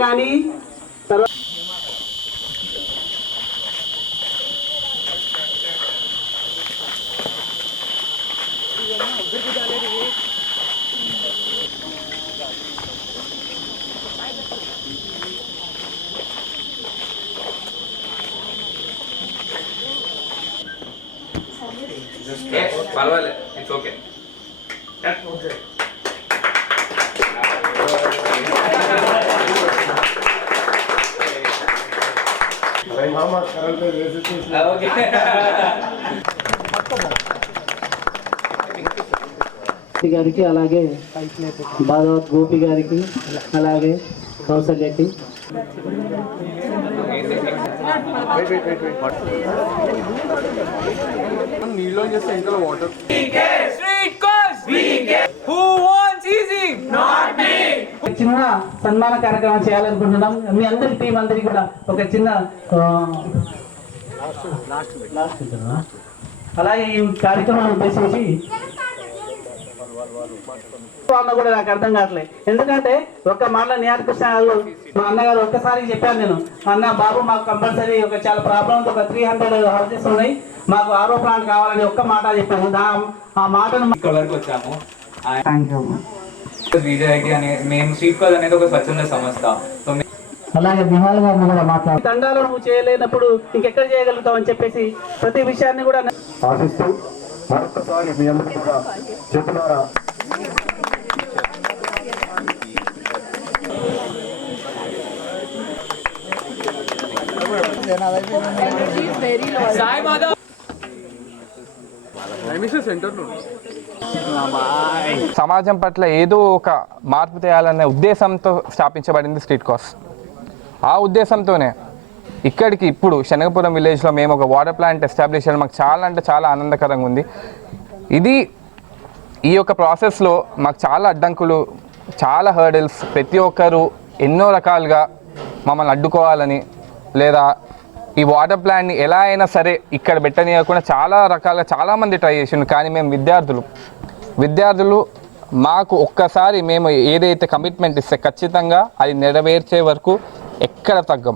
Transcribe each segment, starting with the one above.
కానీ తర్వాత ఏ పర్వాలేదు ఇట్స్ ఓకే ఓకే గారికి అలాగే బాధవత్ గోపి గారికి అలాగే కౌసల్యకి నీళ్ళు చేస్తే ఇంకా వాటర్ సన్మాన కార్యక్రమం చేయాలనుకుంటున్నాం. మీ అందరి టీం అందరికి కూడా ఒక చిన్న? అలాగే ఈ కార్యక్రమాన్ని ఉద్దేశించి అన్న కూడా నాకు అర్థం కావట్లేదు. ఎందుకంటే ఒక్క మాటలో నిహారకృష్ణ గారు మా అన్నగారు ఒక్కసారి చెప్పాను నేను అన్న బాబు మాకు కంపల్సరీ ఒక చాలా ప్రాబ్లమ్స్ ఒక త్రీ హండ్రెడ్ హౌసెస్ ఉన్నాయి. మాకు ఆరో ప్లాంట్ కావాలని ఒక్క మాట చెప్పాను. దా ఆ మాటను ఇక్కడ వరకు వచ్చాము. థ్యాంక్ యూ అనే మేము స్ట్రీట్ కాల్ అనేది ఒక స్వచ్ఛంద సంస్థ. అలాగే బిహాల్ గారిని కూడా మాట్లాడు. దండాలు నువ్వు చేయలేనప్పుడు ఇంకెక్కడ చేయగలుగుతావు అని చెప్పేసి ప్రతి విషయాన్ని కూడా ఆశిస్తూ మరొకసారి మీ అందరికీ కూడా చెప్తున్నారా? Sai Madhav! సమాజం పట్ల ఏదో ఒక మార్పు తేయాలనే ఉద్దేశంతో స్థాపించబడింది స్ట్రీట్ కాస్ ఆ ఉద్దేశంతోనే ఇక్కడికి ఇప్పుడు శనగపురం విలేజ్లో మేము ఒక వాటర్ ప్లాంట్ ఎస్టాబ్లిష్ చేయడం మాకు చాలా అంటే చాలా ఆనందకరంగా ఉంది. ఇది ఈ యొక్క ప్రాసెస్లో మాకు చాలా అడ్డంకులు చాలా హర్డిల్స్ ప్రతి ఒక్కరు ఎన్నో రకాలుగా మమ్మల్ని అడ్డుకోవాలని లేదా ఈ వాటర్ ప్లాంట్ని ఎలా అయినా సరే ఇక్కడ పెట్టనీయకుండా చాలా రకాలుగా చాలామంది ట్రై చేసిండు కానీ మేము విద్యార్థులు. విద్యార్థులు మాకు ఒక్కసారి మేము ఏదైతే కమిట్మెంట్ ఇస్తే ఖచ్చితంగా అది నెరవేర్చే వరకు ఎక్కడ తగ్గం.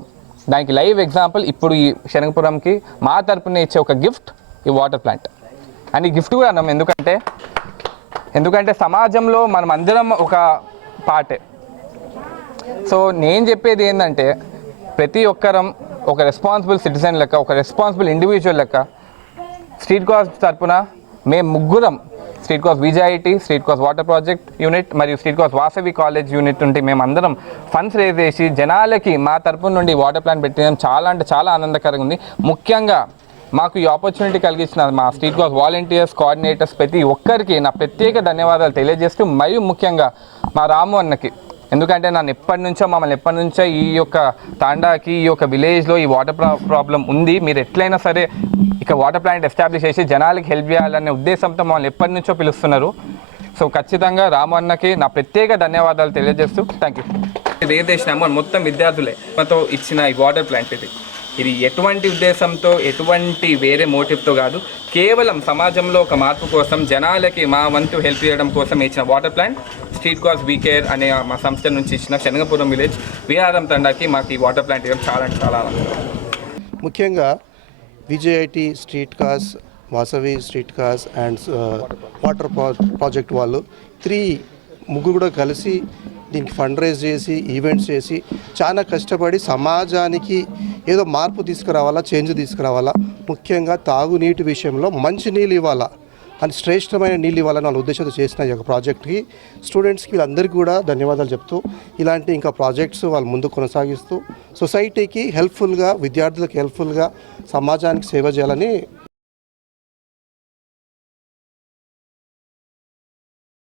దానికి లైవ్ ఎగ్జాంపుల్ ఇప్పుడు ఈ శనగపురంకి మా తరపున ఇచ్చే ఒక గిఫ్ట్ ఈ వాటర్ ప్లాంట్ అండ్ ఈ గిఫ్ట్ కూడా అన్నాం. ఎందుకంటే ఎందుకంటే సమాజంలో మనం అందరం ఒక పార్టే సో నేను చెప్పేది ఏంటంటే ప్రతి ఒక్కరం ఒక రెస్పాన్సిబుల్ సిటిజన్ లెక్క ఒక రెస్పాన్సిబుల్ ఇండివిజువల్ లెక్క స్ట్రీట్ కాస్ తరపున మేము ముగ్గురం street cause VJIT street cause water project unit మరియు street cause Vasavi college unit ఉంటే మేము అందరం ఫండ్స్ రేజ్ చేసి జనాలకి మా తరపు నుండి వాటర్ ప్లాంట్ పెట్టడం చాలా అంటే చాలా ఆనందకరంగా ఉంది. ముఖ్యంగా మాకు ఈ ఆపర్చునిటీ కలిగించిన మా స్ట్రీట్ కాస్ వాలంటీర్స్ కోఆర్డినేటర్స్ ప్రతి ఒక్కరికి నా ప్రత్యేక ధన్యవాదాలు తెలియజేస్తూ మరియు ముఖ్యంగా మా రాము అన్నకి ఎందుకంటే నన్ను ఎప్పటి నుంచో మమ్మల్ని ఎప్పటి నుంచో ఈ యొక్క తాండాకి ఈ యొక్క విలేజ్లో ఈ వాటర్ ప్రాబ్లం ఉంది. మీరు ఎట్లయినా సరే ఇక వాటర్ ప్లాంట్ ఎస్టాబ్లిష్ చేసి జనాలకి హెల్ప్ చేయాలనే ఉద్దేశంతో మమ్మల్ని ఎప్పటి నుంచో పిలుస్తున్నారు. సో ఖచ్చితంగా రాము అన్నకి నా ప్రత్యేక ధన్యవాదాలు తెలియజేస్తూ థ్యాంక్ యూ ఇది ఏం చేసినామో మొత్తం విద్యార్థులే మాతో ఇచ్చిన ఈ వాటర్ ప్లాంట్ ఇది. ఇది ఎటువంటి ఉద్దేశంతో ఎటువంటి వేరే మోటివ్తో కాదు. కేవలం సమాజంలో ఒక మార్పు కోసం జనాలకి మా వంతు హెల్ప్ చేయడం కోసం ఇచ్చిన water plant street cause we care అనే మా సంస్థ నుంచి ఇచ్చిన శనగపురం విలేజ్ విహారం తండాకి మాకు ఈ వాటర్ ప్లాంట్ ఇవ్వడం చాలా అంటే చాలా ముఖ్యంగా VJIT street cause Vasavi street cause and water project వాళ్ళు త్రీ ముగ్గురు కూడా కలిసి దీనికి ఫండ్ రైజ్ చేసి ఈవెంట్స్ చేసి చాలా కష్టపడి సమాజానికి ఏదో మార్పు తీసుకురావాలా చేంజ్ తీసుకురావాలా ముఖ్యంగా తాగునీటి విషయంలో మంచి నీళ్ళు ఇవ్వాలా అని శ్రేష్టమైన నీళ్ళు ఇవ్వాలని వాళ్ళ ఉద్దేశంతో చేసిన ఈ యొక్క ప్రాజెక్ట్కి స్టూడెంట్స్కి వీళ్ళందరికీ కూడా ధన్యవాదాలు చెప్తూ ఇలాంటి ఇంకా ప్రాజెక్ట్స్ వాళ్ళు ముందు కొనసాగిస్తూ సొసైటీకి హెల్ప్ఫుల్గా విద్యార్థులకు హెల్ప్ఫుల్గా సమాజానికి సేవ చేయాలని